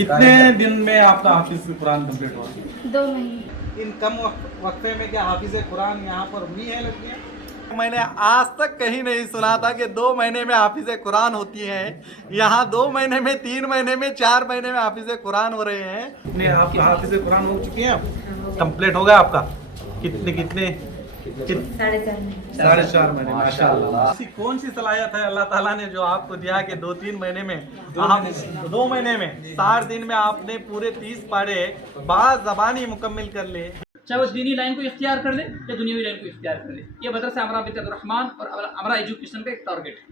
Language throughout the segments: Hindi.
कितने दिन में आपका हाफिज कुरान कंप्लीट हुआ? 2 महीने। इन कम वक्फे में क्या हाफिज कुरान यहाँ पर हुई है लड़कियाँ? मैंने आज तक कहीं नहीं सुना था कि 2 महीने में हाफिज कुरान होती है। यहाँ 2 महीने में, 3 महीने में, 4 महीने में हाफिज कुरान हो रहे हैं। आप हाफिज कुरान हो चुकी हैं? कंप्लीट हो गया आपका? कितने 4.5 महीने? माशाल्लाह। ऐसी कौन सी सलाहियत है अल्लाह ताला ने जो आपको दिया कि 2-3 महीने में, 2 महीने में, 60 दिन में आपने पूरे 30 पारे बाज़बानी मुकम्मिल कर लिए। चाहे वो दीनी लाइन को इख्तियार कर ले या दुनियावी लाइन को इख्तियार कर ले। ये मदरसा अमरा बिन अब्दुर्रहमान और अमरा एजुकेशन का एक टारगेट है।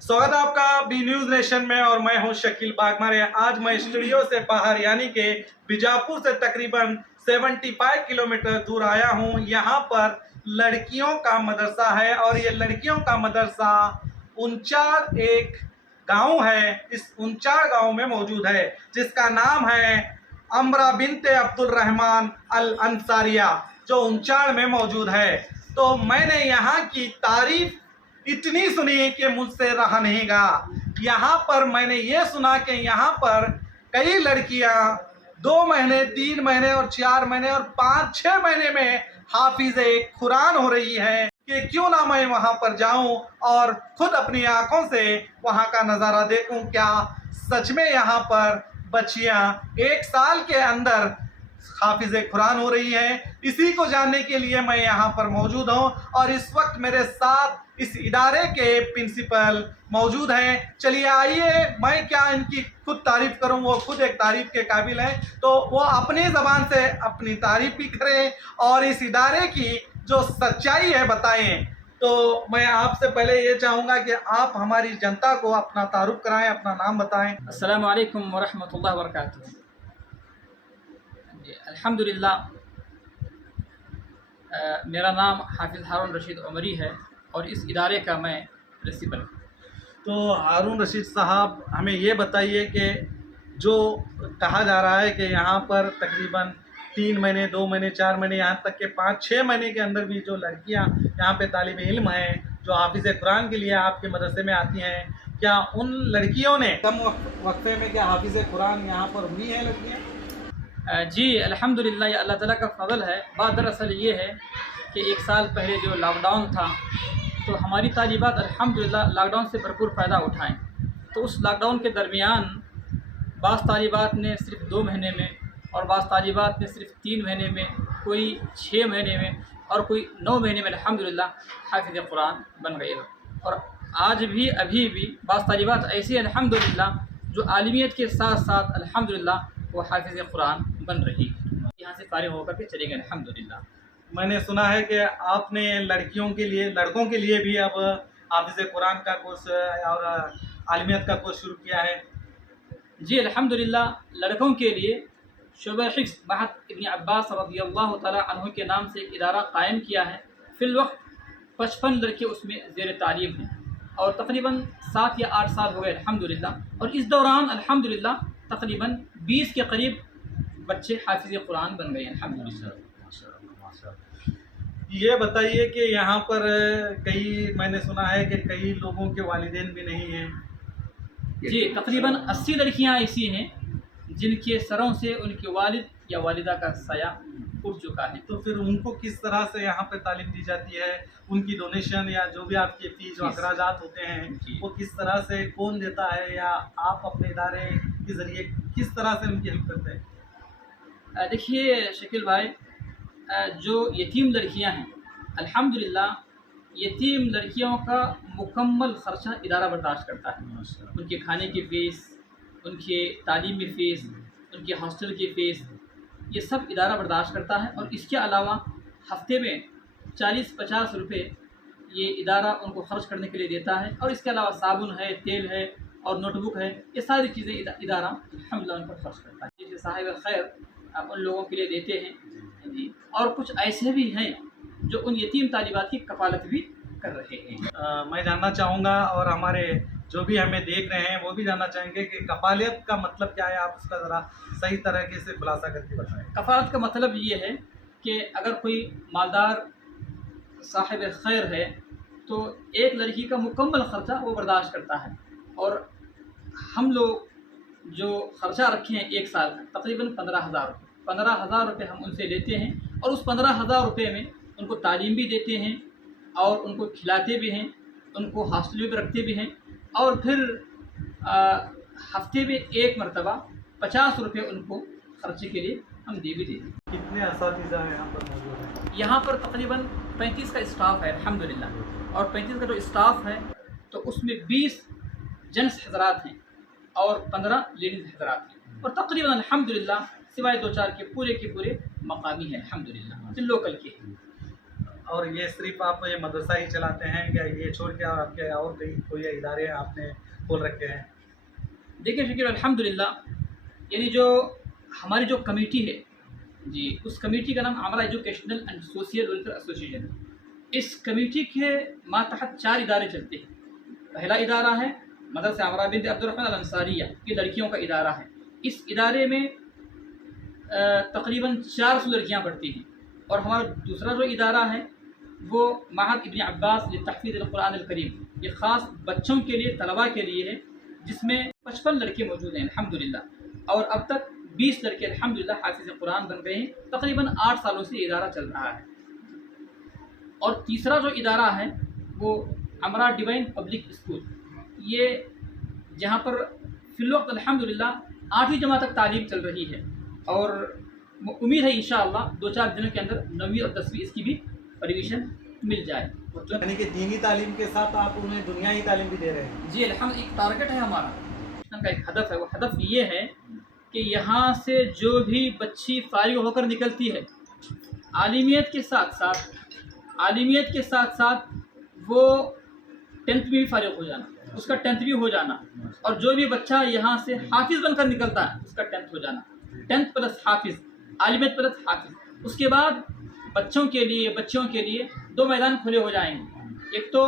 स्वागत है आपका बी न्यूज नेशन में और मैं हूं शकील बागमारे। आज मैं स्टूडियो से बाहर यानी कि बीजापुर से तकरीबन 75 किलोमीटर दूर आया हूं। यहां पर लड़कियों का मदरसा है और ये लड़कियों का मदरसा उनचाड़ एक गांव है, इस उनचाड़ गांव में मौजूद है, जिसका नाम है अमरा बिनते अब्दुर्रहमान अल अंसारिया, जो उनचाड़ में मौजूद है। तो मैंने यहाँ की तारीफ इतनी सुनी कि मुझसे रहा नहीं गया। यहाँ पर मैंने ये सुना कि यहाँ पर कई लड़कियाँ 2 महीने, 3 महीने और 4 महीने और 5-6 महीने में हाफिज कुरान हो रही है कि क्यों ना मैं वहाँ पर जाऊँ और खुद अपनी आंखों से वहाँ का नज़ारा देखूँ। क्या सच में यहाँ पर बच्चियाँ 1 साल के अंदर हाफिज कुरान हो रही है? इसी को जानने के लिए मैं यहाँ पर मौजूद हूँ और इस वक्त मेरे साथ इस इदारे के प्रिंसिपल मौजूद हैं। चलिए आइए, मैं क्या इनकी खुद तारीफ करूँ, वो खुद एक तारीफ के काबिल हैं, तो वो अपनी ज़बान से अपनी तारीफ भी करें और इस इदारे की जो सच्चाई है बताएं। तो मैं आपसे पहले ये चाहूँगा कि आप हमारी जनता को अपना तारुफ कराएं, अपना नाम बताएं। अस्सलामु अलैकुम वरहमतुल्लाहि वबरकातुहू। अल्हम्दुलिल्लाह, मेरा नाम हाफिज़ हारून रशीद उमरी है और इस इदारे का मैं प्रिंसिपल हूँ। तो हारून रशीद साहब, हमें ये बताइए कि जो कहा जा रहा है कि यहाँ पर तकरीबन 3 महीने, 2 महीने, 4 महीने, यहाँ तक के 5-6 महीने के अंदर भी जो लड़कियाँ यहाँ पे तालिब इल्म हैं, जो हाफिज़ कुरान के लिए आपके मदरसे में आती हैं, क्या उन लड़कियों ने कम वक्फे में क्या हाफिज़ कुरान यहाँ पर हुई है लड़कियाँ? जी अल्हम्दुलिल्लाह, ये अल्लाह ताला का फ़ज़ल है। बात दरअसल ये है कि 1 साल पहले जो लॉकडाउन था, तो हमारी तालिबात अल्हम्दुलिल्लाह लॉकडाउन से भरपूर फ़ायदा उठाएँ। तो उस लॉकडाउन के दरमियान बाज़ तालिबात ने सिर्फ़ 2 महीने में और बाज़ तालिबात ने सिर्फ़ 3 महीने में, कोई 6 महीने में और कोई 9 महीने में अल्हम्दुलिल्लाह हाफिज़ कुरान बन गई है। और आज भी, अभी भी बाज़ तालिबात ऐसी अल्हम्दुलिल्लाह जो आलिमियत के साथ साथ अल्हम्दुलिल्लाह वो हाफिज़ कुरान बन रही है। यहाँ से फ़ारिग़ होकर के चले गए अल्हम्दुलिल्लाह। मैंने सुना है कि आपने लड़कियों के लिए, लड़कों के लिए भी अब हाफिज़ कुरान का कोर्स और आलिमियत का कोर्स शुरू किया है। जी अल्हम्दुलिल्लाह, लड़कों के लिए शोबा हिफ्ज़ महद इब्न अब्बास रज़ियल्लाहु तआला अन्हु के नाम से एक इदारा कायम किया है। फ़िलवक़्त 55 लड़के उसमें ज़ेर तालीम हैं और तकरीबन 7 या 8 साल हो गए अल्हम्दुलिल्लाह। और इस दौरान अल्हम्दुलिल्लाह तकरीबन 20 के करीब बच्चे हाफिज़ कुरान बन गए अल्हम्दुलिल्लाह। ये बताइए कि यहाँ पर कई, मैंने सुना है कि कई लोगों के वालिदैन भी नहीं हैं। जी तकरीबन 80 लड़कियाँ ऐसी हैं जिनके सरों से उनके वालिद या वालिदा का साया उठ चुका है। तो फिर उनको किस तरह से यहाँ पे तालीम दी जाती है? उनकी डोनेशन या जो भी आपकी फ़ीस और अखराजात होते हैं, वो किस तरह से कौन देता है, या आप अपने इदारे के ज़रिए किस तरह से उनकी हेल्प करते हैं? देखिए शकील भाई, जो यतीम लड़कियां हैं अल्हम्दुलिल्लाह, यतीम लड़कियों का मुकम्मल ख़र्चा इदारा बर्दाश्त करता है। उनके खाने की फ़ीस, उनके तालीमी फ़ीस, उनके हॉस्टल की फ़ीस, ये सब इदारा बर्दाश्त करता है। और इसके अलावा हफ्ते में 40-50 रुपये ये इदारा उनको ख़र्च करने के लिए देता है। और इसके अलावा साबुन है, तेल है और नोटबुक है, ये सारी चीज़ें इदारा अल्हम्दुलिल्लाह उन पर ख़र्च करता है। जैसे साहिब खैर उन लोगों के लिए देते हैं जी। और कुछ ऐसे भी हैं जो उन यतीम तालिबात की कफ़ालत भी कर रहे हैं। मैं जानना चाहूँगा और हमारे जो भी हमें देख रहे हैं वो भी जानना चाहेंगे कि कफालियत का मतलब क्या है, आप उसका ज़रा सही तरीके से खुलासा करके बताएं। कफ़ालत का मतलब ये है कि अगर कोई मालदार साहिब खैर है तो एक लड़की का मुकम्मल ख़र्चा वो बर्दाश्त करता है, और हम लोग जो ख़र्चा रखे हैं एक साल का तकरीबन 15,000 रुपये हम उनसे लेते हैं, और उस 15,000 रुपये में उनको तालीम भी देते हैं और उनको खिलाते भी हैं, उनको हॉस्टल में भी रखते भी हैं, और फिर हफ्ते में एक मरतबा 50 रुपये उनको खर्चे के लिए हम दे भी देते हैं। कितने असातिज़ा यहाँ पर मौजूद हैं? यहाँ पर तकरीबन 35 का स्टाफ है अल्हम्दुलिल्लाह, और 35 का जो स्टाफ है तो उसमें 20 जेंट्स हजरात हैं और 15 लेडीज़ हजरात हैं, और तकरीबन अल्हम्दुलिल्लाह सिवाय 2-4 के पूरे मकामी हैं अल्हम्दुलिल्लाह, जो लोकल के हैं। और ये सिर्फ आप ये मदरसा ही चलाते हैं या ये छोड़ के और आपके और कहीं कोई इदारे आपने खोल रखे हैं? देखिए शकील अल्हम्दुलिल्लाह, यानी जो हमारी जो कमेटी है जी, उस कमेटी का नाम आमरा educational and social welfare association है। इस कमेटी के मातहत 4 इदारे चलते हैं। पहला इदारा है मदरसा आमरा बिन्त अब्दुर्रहमान अल अंसारिया, ये लड़कियों का इदारा है। इस इदारे में तकरीबन 400 लड़कियां पढ़ती हैं, और हमारा दूसरा जो इदारा है वो महद इब्न अब्बास लितहफ़ीज़ अल-कुरान अल-करीम, ये ख़ास बच्चों के लिए, तलबा के लिए है, जिसमें 55 लड़के मौजूद हैं अल्हम्दुलिल्लाह, और अब तक 20 लड़के अल्हम्दुलिल्लाह हाफ़िज़ कुरान बन गए हैं। तकरीबन 8 सालों से ये इदारा चल रहा है। और तीसरा जो इदारा है वो अमरा डिवाइन पब्लिक स्कूल, ये जहाँ पर फ़िलवक्त अल्हम्दुलिल्लाह 8वीं जमात तक तालीम चल रही है, और उम्मीद है इंशाअल्लाह 2-4 दिनों के अंदर 9वीं और 10वीं इसकी भी परमिशन मिल जाए। यानी कि दीनी तालीम के साथ आप उन्हें दुनियाई तालीम भी दे रहे हैं? जी अल्हम्दुलिल्लाह, एक टारगेट है हमारा, का एक हदफ है। वो हदफ ये है कि यहाँ से जो भी बच्ची फारिग होकर निकलती है, आलिमियत के साथ साथ वो 10th में भी फारिग हो जाना, उसका 10th भी हो जाना, और जो भी बच्चा यहाँ से हाफिज़ बनकर निकलता है उसका 10th हो जाना, 10th प्लस हाफिज़, आलिमियत प्लस हाफिज़। उसके बाद बच्चों के लिए 2 मैदान खुले हो जाएंगे, एक तो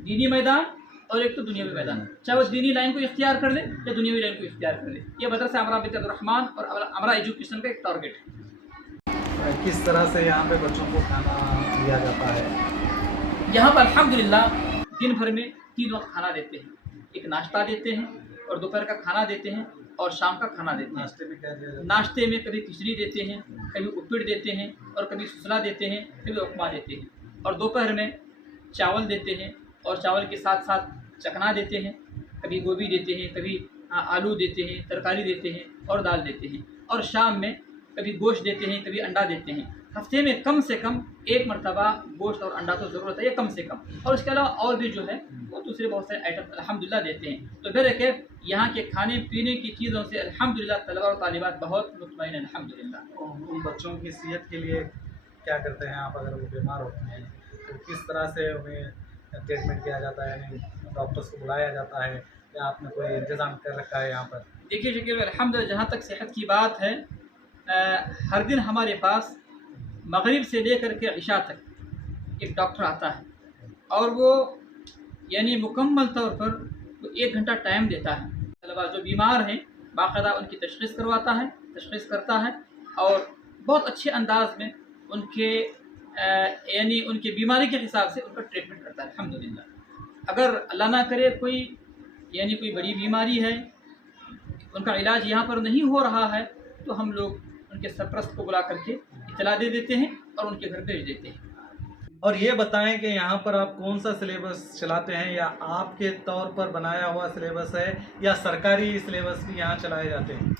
दीनी मैदान और एक तो दुनियावी मैदान, चाहे वो दीनी लाइन को इख्तियार कर ले या दुनियावी लाइन को इख्तियार कर ले। ये मदरसा अमरा बिन्त अब्दुर्रहमान और अमरा एजुकेशन का एक टारगेट है। किस तरह से यहाँ पे बच्चों को खाना दिया जाता है? यहाँ पर अल्हम्दुलिल्लाह दिन भर में 3 वक्त खाना देते हैं, एक नाश्ता देते हैं और दोपहर का खाना देते हैं और शाम का खाना देते हैं। नाश्ते में क्या दिया जाता है? नाश्ते में कभी खिचड़ी देते हैं, कभी उपीट देते हैं, और कभी सुसला देते हैं, कभी उपमा देते हैं, और दोपहर में चावल देते हैं, और चावल के साथ साथ चकना देते हैं, कभी गोभी देते हैं, कभी आलू देते हैं, तरकारी देते हैं और दाल देते हैं, और शाम में कभी गोश्त देते हैं, कभी अंडा देते हैं। हफ्ते में कम से कम 1 मरतबा गोश्त और अंडा तो ज़रूरत है, ये कम से कम, और इसके अलावा और भी जो है वो दूसरे बहुत सारे आइटम अल्हम्दुलिल्लाह देते हैं। तो फिर है यहाँ के खाने पीने की चीज़ों से अल्हम्दुलिल्लाह तलबा और तालिबात बहुत मुतमईन हैं अल्हम्दुलिल्लाह। उन बच्चों की सेहत के लिए क्या करते हैं आप? अगर वो बीमार होते हैं तो किस तरह से उन्हें ट्रीटमेंट किया जाता है? यानी डॉक्टर्स को बुलाया जाता है या आपने कोई इंतज़ाम कर रखा है यहाँ पर? देखिए शकील अल्हम्दुलिल्लाह, जहाँ तक सेहत की बात है, हर दिन हमारे पास मगरिब से लेकर के इशा तक एक डॉक्टर आता है, और वो यानी मुकम्मल तौर पर वो 1 घंटा टाइम देता है। तलबा जो बीमार हैं बाकायदा उनकी तशख़ीस करता है, और बहुत अच्छे अंदाज में उनके यानी उनकी बीमारी के हिसाब से उनका ट्रीटमेंट करता है अल्हम्दुलिल्लाह। अगर अल्लाह ना करे कोई बड़ी बीमारी है, उनका इलाज यहाँ पर नहीं हो रहा है, तो हम लोग उनके सरपरस्त को बुला करके इत्तला दे देते हैं और उनके घर भेज देते हैं। और ये बताएं कि यहाँ पर आप कौन सा सिलेबस चलाते हैं, या आपके तौर पर बनाया हुआ सिलेबस है या सरकारी सिलेबस भी यहाँ चलाए जाते हैं?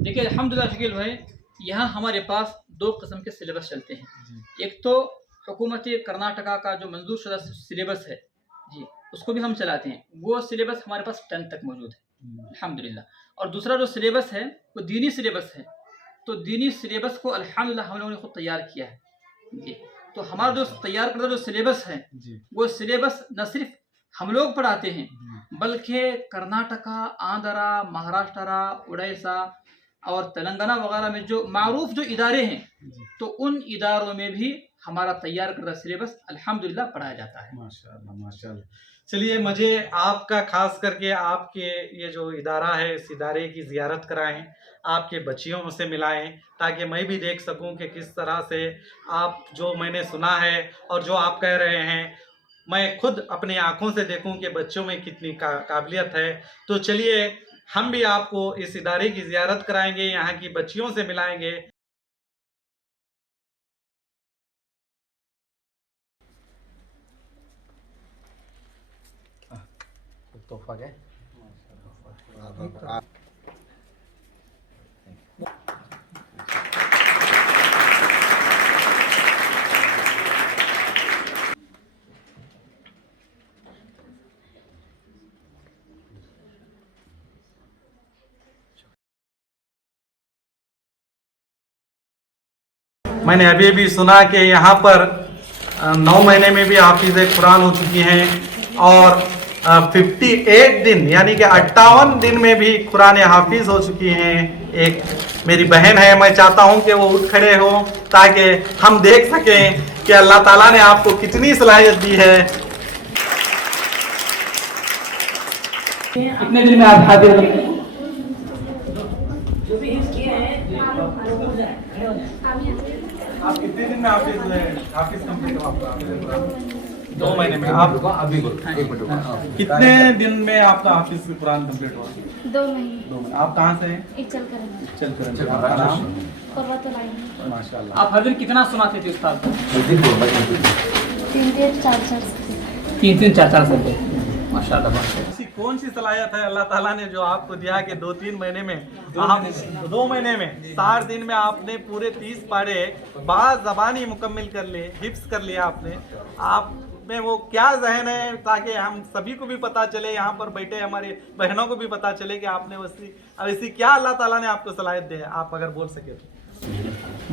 देखिए अल्हम्दुलिल्लाह शकील भाई, यहाँ हमारे पास 2 किस्म के सिलेबस चलते हैं। एक तो हुकूमत कर्नाटका का जो मंजूर शुदा सिलेबस है जी, उसको भी हम चलाते हैं, वो सिलेबस हमारे पास 10th तक मौजूद है अल्हम्दुलिल्लाह। और दूसरा जो सिलेबस है वो दीनी सिलेबस है, तो दीनी सिलेबस को अल्हम्दुलिल्लाह हम लोगों ने खुद तैयार किया है जी। तो हमारा जो तैयार करता जो सिलेबस है वो सिलेबस न सिर्फ हम लोग पढ़ाते हैं, बल्कि कर्नाटका, आंध्रा, महाराष्ट्र, उड़ीसा और तेलंगाना वगैरह में जो मारूफ जो इदारे हैं, तो उन इदारों में भी हमारा तैयार करता सिलेबस अल्हम्दुलिल्लाह पढ़ाया जाता है। माशाल्लाह माशाल्लाह। चलिए, मुझे आपका खास करके आपके ये जो इदारा है इस इदारे की ज़ियारत कराएं, आपके बच्चियों से मिलाएं, ताकि मैं भी देख सकूं कि किस तरह से आप जो मैंने सुना है और जो आप कह रहे हैं मैं खुद अपनी आंखों से देखूं कि बच्चों में कितनी काबिलियत है। तो चलिए, हम भी आपको इस इदारे की ज़ियारत कराएंगे, यहाँ की बच्चियों से मिलाएंगे। तोहफा क्या मैंने अभी सुना कि यहाँ पर 9 महीने में भी हाफिज़ कुरान हो चुकी हैं और 58 दिन यानी कि 58 दिन में भी कुरान हाफिज़ हो चुकी हैं। एक मेरी बहन है, मैं चाहता हूँ कि वो उठ खड़े हो ताकि हम देख सकें कि अल्लाह ताला ने आपको कितनी सलाहियत दी है। कितने दिन में आप हाफिज बने? आप कितने दिन में हाफिज कंप्लीट हो आपका? 2 महीने में। आप अभी कितने दिन में आपका हाफिज कुरान कंप्लीट हुआ? 2 महीने। 2 महीने। आप कहाँ से हैं? चल कर आपका नाम? माशाल्लाह। आप हर दिन कितना सुनाते थे उस्ताद को? 3-4 साल से। माशाल्लाह। ऐसी कौन सी सलाहियत है अल्लाह ताला ने जो आपको दिया कि 2-3 महीने में आप 2 महीने में 60 दिन में आपने पूरे 30 पारे ज़बानी मुकम्मल कर लिए, हिफ्स कर लिया आपने। आप में वो क्या जहन है ताकि हम सभी को भी पता चले, यहाँ पर बैठे हमारी बहनों को भी पता चले कि आपने वैसी क्या अल्लाह ताला ने आपको सलाहियत दी है? आप अगर बोल सके तो।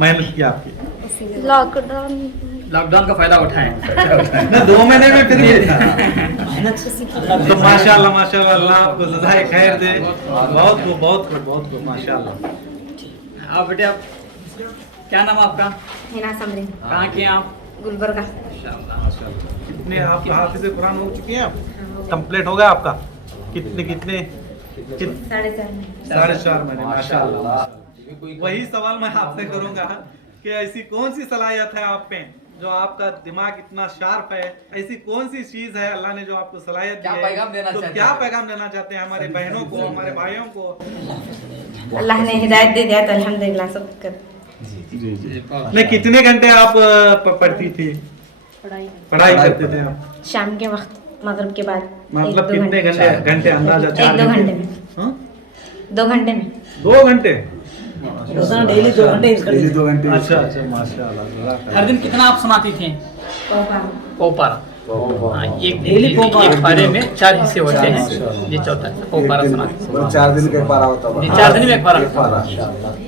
मेहनत की आपकी। लॉकडाउन का फायदा उठाएं। ना 2 महीने में फिर भी तो माशाल्लाह माशाल्लाह, अल्लाह आपको सदाए खैर दे। बहुत माशाल्लाह। आप बेटे, आप क्या नाम आपका? हिना समरी। कहाँ के हैं आप? गुलबर्गा। माशाल्लाह। कितने आप हाफिज़ कुरान हो चुकी हैं? आप कंप्लीट हो गया आपका? कितने 4.5 महीने। माशाल्लाह। वही सवाल मैं आपसे करूंगा कि ऐसी कौन सी सलाहियत है आप में जो आपका दिमाग इतना शार्प है? ऐसी कौन सी चीज है अल्लाह ने जो आपको सलाहियत दी है? तो क्या पैगाम देना चाहते हैं हमारे बहनों को, हमारे भाइयों को? अल्लाह ने हिदायत दे दिया तो अल्हम्दुलिल्लाह सब कर। जी। नहीं, कितने घंटे आप पढ़ती थी? पढ़ाई करते थे आप? शाम के वक्त, मगरिब के बाद। मतलब कितने घंटे अंदाजा? 1-2 घंटे में। 2 घंटे में। 2 घंटे? डेली 2 घंटे। अच्छा माशाल्लाह। हर दिन कितना आप सुनाती थी? पोपारा। एक पारे में 4 हिस्से होते हैं। ये चौथा पोपारा सुनाती थी। 4 दिन का एक पारा होता है। 4 दिन में एक पारा।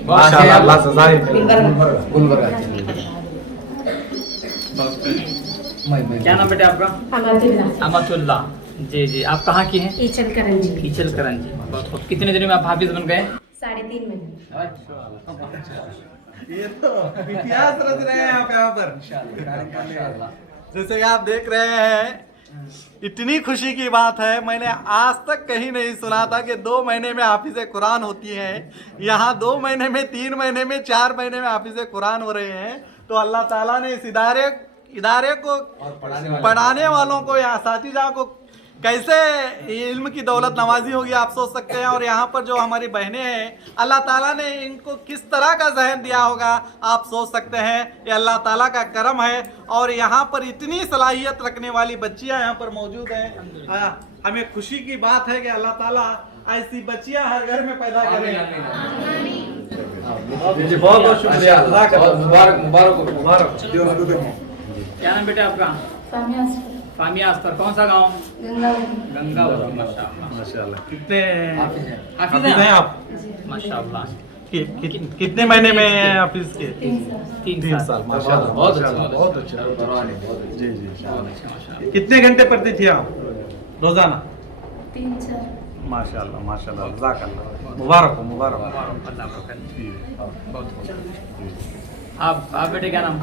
माशाल्लाह, अल्लाह सजाए। क्या नाम बेटे आपका? अमतुल्लाह। जी। आप कहाँ की हैं? ईचल करंजी। ईचल करंजी। बहुत खूब। कितने दिन में आप हाफिज बन गए? 3.5 महीने। ये तो इतिहास रच रहे हैं आप यहाँ पर। जैसे कि आप देख रहे हैं, इतनी खुशी की बात है, मैंने आज तक कहीं नहीं सुना था कि 2 महीने में हाफिज़ कुरान होती हैं। यहाँ 2 महीने में, 3 महीने में, 4 महीने में हाफिज़ कुरान हो रहे हैं। तो अल्लाह ताला ने इस इदारे को पढ़ाने वालों को या असातिज़ा को कैसे इल्म की दौलत नवाजी होगी आप सोच सकते हैं। और यहाँ पर जो हमारी बहनें हैं, अल्लाह ताला ने इनको किस तरह का जहन दिया होगा आप सोच सकते हैं। ये अल्लाह ताला का करम है। और यहाँ पर इतनी सलाहियत रखने वाली बच्चियाँ यहाँ पर मौजूद हैं। हमें खुशी की बात है कि अल्लाह ताला ऐसी बच्चियाँ हर घर में पैदा करें। बहुत शुक्रिया। मुबारक। क्या नाम बेटा आपका? फामिया अस्तर। कौन सा गाँव? गंगावती। माशाल्लाह। कितने हाफिज हैं आप? माशाल्लाह। कितने महीने में हाफिज के? 3 साल। माशाल्लाह। बहुत अच्छा। जी। कितने घंटे पढ़ती थी आप रोजाना? 3-4। माशाल्लाह जज़ाकल्लाह। मुबारक हो। अल्लाह आपको आप बेटे क्या नाम?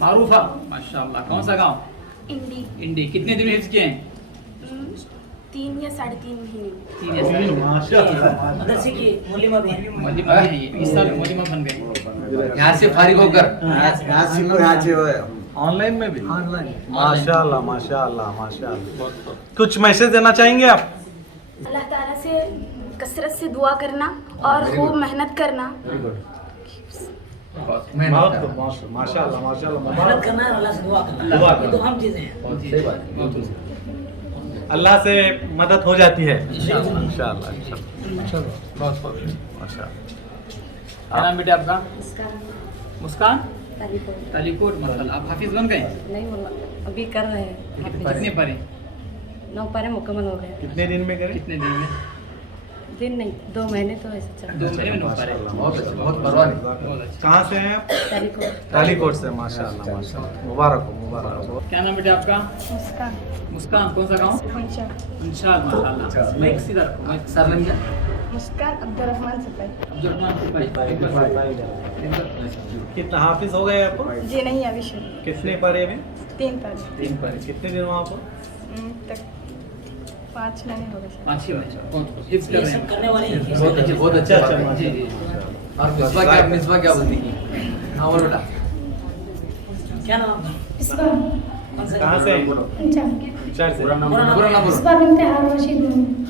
मारूफा, माशाल्लाह। कौन सा गांव? इंडी इंडी। कितने दिन हिफ्ज किए हैं? 3 या 3.5 महीने। 3 या 4 माशाल्लाह। मदरसे की मौलिमा भी है। मौलिमा है ये, इस साल मौलिमा बन गए। यहाँ से फारिग होकर ऑनलाइन में भी ऑनलाइन माशाल्लाह माशाल्लाह माशाल्लाह। कुछ मैसेज देना चाहेंगे आप? अल्लाह ताला से कसरत से दुआ करना और खूब मेहनत करना। माशाल्लाह माशाल्लाह मेहनत करना है और अल्लाह से दुआ करना, दुआ ये तो हम चीजें हैं। सही बात। अल्लाह से मदद हो जाती है इंशाअल्लाह। इंशाल्लाह इंशाल्लाह। बहुत बहुत। माशाल्लाह। क्या नाम बेटे आपका? मुस्कान तालीकोट। तालीकोट। माशाल्लाह। आप हाफिज बन गए? नहीं मम्मा अभी कर रहे हैं। कितने पढ़े? 9 पारे मुकम्मल हो गए। कितने दिन में करें? कितने दिन में? दिन नहीं 2 महीने तो ऐसे चल 2 महीने में 9 पारे। बहुत अच्छा, बहुत परवाह नहीं। बहुत अच्छा। कहाँ से हैं आप? तालीकोट। कालीकोट से। माशाल्लाह माशाल्लाह। मुबारक हो मुबारक हो। क्या नाम बेटे आपका? मुस्कान मुस्कान। कौन सा गांव? इंशाअल्लाह। माशाल्लाह। मैं सीधा रखूँ। सरनेम क्या? मुस्कान अब्दुलरहमान सिपाही। अब्दुलरहमान भाई। कितना हाफिज हो गए आपको? जी नहीं अभी शुरू। कितने पारे अभी? 3 पारे 3 पारे। कितने दिन हुआ आपको? तक 5 महीने हो गए शायद। अच्छी बात है। बहुत हिफ्ज कर ये रहे सब हैं। करने वाले ही हैं। बहुत अच्छे, बहुत अच्छा। अच्छा, जी जी। और मिसबा क्या बोलती थी? हाँ बोलो बेटा। क्या नाम आपका? कौन सा कहाँ से हैं? चार से। पूरा नाम बोलो।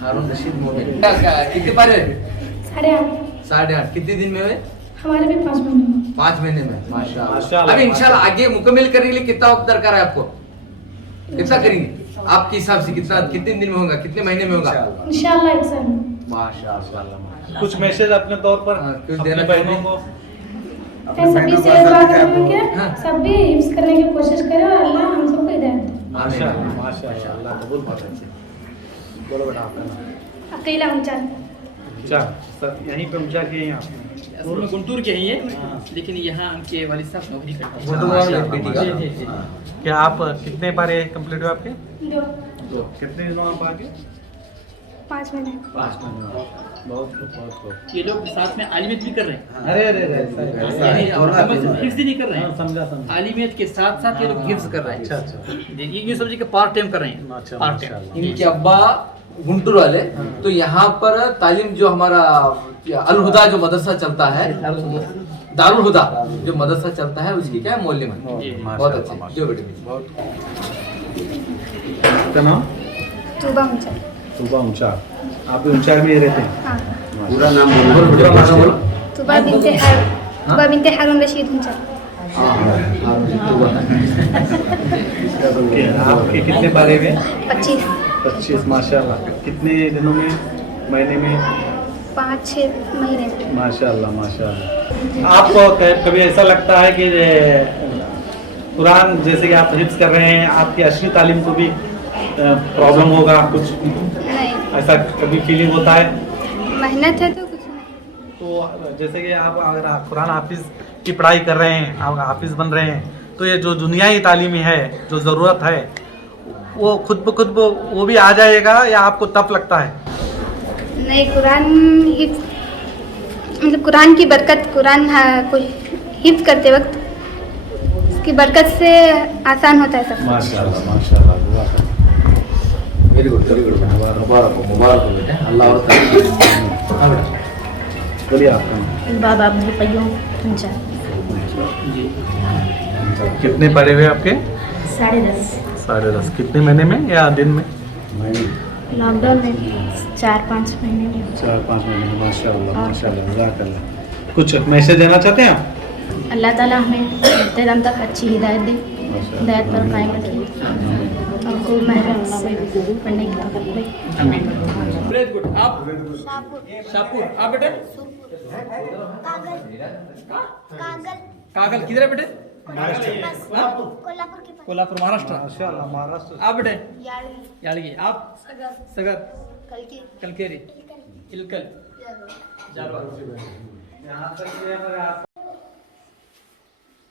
हारून रशीद मोमिन। कितने पारे? 8.5 8.5। कितने दिन में हुए? हमारे भी 5 महीने। 5 महीने में। माशाल्लाह। माशाल्लाह। अभी इंशाल्लाह आगे मुकम्मल करने के लिए कितना वक्त दरकार है आपको? कितना करेंगे आपके हिसाब से? कितने दिन में होगा? कितने महीने में होगा? इंशाल्लाह एक साल में। माशाल्लाह। कुछ मैसेज अपने तौर पर हाँ, कुछ अपनी देना बहनों को? सभी से दुआ करेंगे हाँ। कि सब भी हिफ्ज करने की कोशिश करें और अल्लाह हम सबको हिदायत दे। माशाल्लाह माशाल्लाह। अल्लाह कबूल बहुत अच्छे। बोलो बेटा आपका नाम? अकेला ऊंचा चार सर यहीं पे ऊंचा किए हैं आप? असल में गुंटूर के हैं ये, लेकिन यहाँ उनके वालिद साहब नौकरी करते हैं। गुंटूर वाले बेटी का? जी जी जी। क्या आप कितने पारे कंप्लीट हुए आपके? 2 कितने दिनों आप आगे? 5 महीने। 5 महीने। बहुत बहुत। ये लोग साथ में आलिमियत भी कर रहे हैं। अरे अरे यानी और हिफ्ज ही नहीं कर रहे हैं, समझा समझा। आलिमियत के साथ साथ ये लोग हिफ्ज कर रहे हैं। अच्छा अच्छा। देखिए ये समझिए कि पार्ट टाइम कर रहे हैं। अच्छा, पार्ट टाइम। माशाल्लाह। इनके अब्बा गुंटूर वाले। तो यहाँ पर तालीम जो हमारा अल हुदा जो मदरसा चलता है, दारुल हुदा जो मदरसा चलता है, उसकी क्या है मौलिम है। जी, जी। बहुत अच्छे जो बेटे। आपका नाम? तूबा ऊंचा। सुबह ऊंचा। आप भी ऊंचाई में ही रहते हैं? हाँ पूरा नाम बोलो बेटे, पूरा नाम बोलो। तूबा बिनते हारून रशीद ऊंचा। आपके कितने पारे में? 25 25 माशाल्लाह। कितने दिनों में? महीने में? 5-6 महीने। माशाल्लाह माशाल्लाह। आपको कभी ऐसा लगता है कि कुरान जैसे कि आप हिफ्ज कर रहे हैं, आपकी असली तालीम को भी प्रॉब्लम होगा कुछ? नहीं ऐसा कभी फीलिंग होता है? मेहनत है तो कुछ नहीं। तो जैसे कि आप अगर आप कुरान हाफिज की पढ़ाई कर रहे हैं, आप हाफिज बन रहे हैं, तो ये जो दुनियाई तालीमी है, जो ज़रूरत है, वो खुद ब खुद वो भी आ जाएगा या आपको टफ लगता है? नहीं कुरान मतलब कुरान की बरकत, कुरान को हिफ्ज करते वक्त उसकी बरकत से आसान होता है सब। माशाल्लाह माशाल्लाह। वेरी गुड मुबारक हो बेटे। अल्लाह और हाँ बेटा बोलिए आपका। बाबा अब्दुल कय्यूम ऊंचा। कितने पढ़े हुए आपके? 10.5 10.5। कितने महीने में या दिन में? लॉकडाउन में 4-5 महीने में। 4-5 महीने में। माशाल्लाह माशाल्लाह जज़ाकल्लाह। कुछ मैसेज देना चाहते हैं आप? अल्लाह ताला हमें मरते दम तक अच्छी हिदायत दे, हिदायत पर कायम रखे और खूब मेहनत से पढ़ने की तौफीक दे। आमीन। Very good. आप? शाहपुर। आप बेटे? कागल किधर है बेटे? कोल्हापुर महाराष्ट्र। माशाल्लाह महाराष्ट्र। आप बेटे? याड़गी। आप? सगर। कलकेरी। इलकल। जालवा।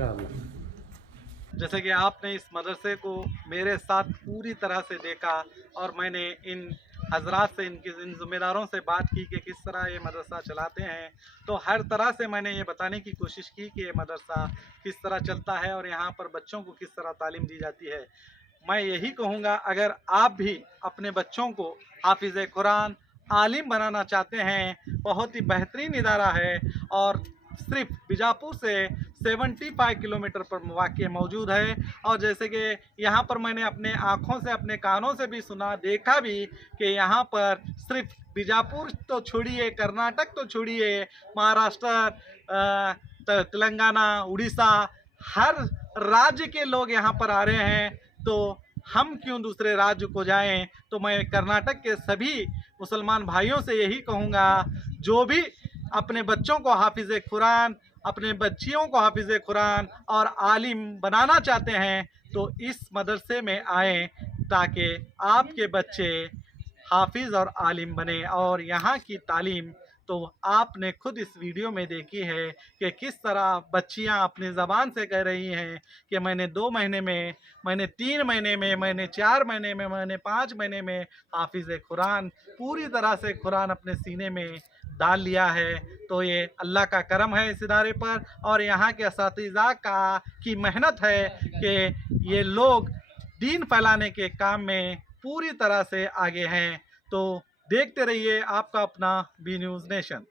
जैसे कि आपने इस मदरसे को मेरे साथ पूरी तरह से देखा और मैंने इन हजरात से इन ज़िम्मेदारों से बात की कि किस तरह ये मदरसा चलाते हैं, तो हर तरह से मैंने ये बताने की कोशिश की कि ये मदरसा किस तरह चलता है और यहाँ पर बच्चों को किस तरह तालीम दी जाती है। मैं यही कहूँगा, अगर आप भी अपने बच्चों को हाफिज़ कुरान आलिम बनाना चाहते हैं, बहुत ही बेहतरीन इदारा है और सिर्फ बीजापुर से 75 किलोमीटर पर वाक़ मौजूद है। और जैसे कि यहाँ पर मैंने अपने आँखों से अपने कानों से भी सुना, देखा भी कि यहाँ पर सिर्फ बीजापुर तो छोड़िए, कर्नाटक तो छोड़िए, महाराष्ट्र, तेलंगाना, उड़ीसा, हर राज्य के लोग यहाँ पर आ रहे हैं। तो हम क्यों दूसरे राज्य को जाएं। तो मैं कर्नाटक के सभी मुसलमान भाइयों से यही कहूँगा, जो भी अपने बच्चों को हाफिज़ कुरान, अपने बच्चियों को हाफिज़ कुरान और आलिम बनाना चाहते हैं, तो इस मदरसे में आएँ ताकि आपके बच्चे हाफिज़ और आलिम बने। और यहाँ की तालीम तो आपने खुद इस वीडियो में देखी है कि किस तरह बच्चियाँ अपनी ज़बान से कह रही हैं कि मैंने 2 महीने में, मैंने 3 महीने में, मैंने 4 महीने में, मैंने 5 महीने में हाफिज़ कुरान पूरी तरह से कुरान अपने सीने में डाल लिया है। तो ये अल्लाह का करम है इस इदारे पर और यहाँ के असातिज़ा की मेहनत है कि ये लोग दीन फैलाने के काम में पूरी तरह से आगे हैं। तो देखते रहिए आपका अपना बी न्यूज़ नेशन।